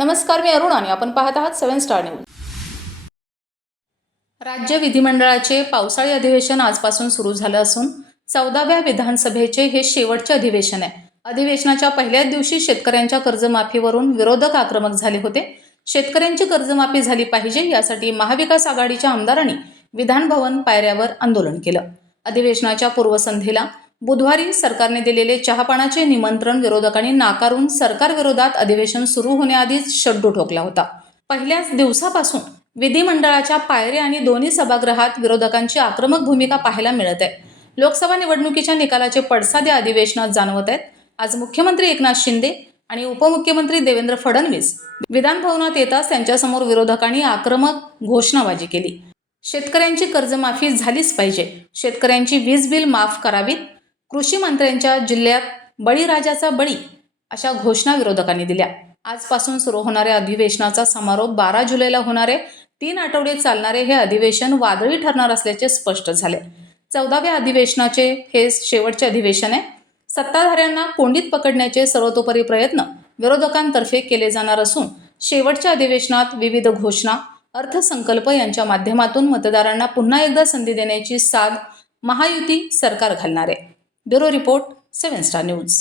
नमस्कार मी अरुण आणि आपण पाहत आहात सेवन स्टार न्यूज. राज्य विधिमंडळाचे पावसाळी अधिवेशन आजपासून सुरू झालं असून चौदाव्या विधानसभेचे हे शेवटचे अधिवेशन आहे. अधिवेशनाच्या पहिल्याच दिवशी शेतकऱ्यांच्या कर्जमाफीवरून विरोधक आक्रमक झाले होते. शेतकऱ्यांची कर्जमाफी झाली पाहिजे यासाठी महाविकास आघाडीच्या आमदारांनी विधानभवन पायऱ्यावर आंदोलन केलं. अधिवेशनाच्या पूर्वसंध्येला बुधवारी सरकारने दिलेले चहापानाचे निमंत्रण विरोधकांनी नाकारून सरकारविरोधात अधिवेशन सुरू होण्याआधीच शड्डू ठोकला होता. पहिल्याच दिवसापासून विधिमंडळाच्या पायऱ्या आणि दोन्ही सभागृहात विरोधकांची आक्रमक भूमिका पाहायला मिळत आहे. लोकसभा निवडणुकीच्या निकालाचे पडसाद या अधिवेशनात जाणवत आहेत. आज मुख्यमंत्री एकनाथ शिंदे आणि उपमुख्यमंत्री देवेंद्र फडणवीस विधानभवनात येताच त्यांच्यासमोर विरोधकांनी आक्रमक घोषणाबाजी केली. शेतकऱ्यांची कर्जमाफी झालीच पाहिजे. शेतकऱ्यांची वीज बिल माफ करावीत. कृषी मंत्र्यांच्या जिल्ह्यात बळीराजाचा बळी अशा घोषणा विरोधकांनी दिल्या. आजपासून सुरू होणाऱ्या अधिवेशनाचा समारोप बारा जुलैला होणारे तीन आठवडे चालणारे हे अधिवेशन वादळी ठरणार असल्याचे स्पष्ट झाले. चौदाव्या अधिवेशनाचे हे शेवटचे अधिवेशन आहे. सत्ताधाऱ्यांना कोंडीत पकडण्याचे सर्वतोपरी प्रयत्न विरोधकांतर्फे केले जाणार असून शेवटच्या अधिवेशनात विविध घोषणा अर्थसंकल्प यांच्या माध्यमातून मतदारांना पुन्हा एकदा संधी देण्याची साध महायुती सरकार घालणार आहे. Bureau report seven star news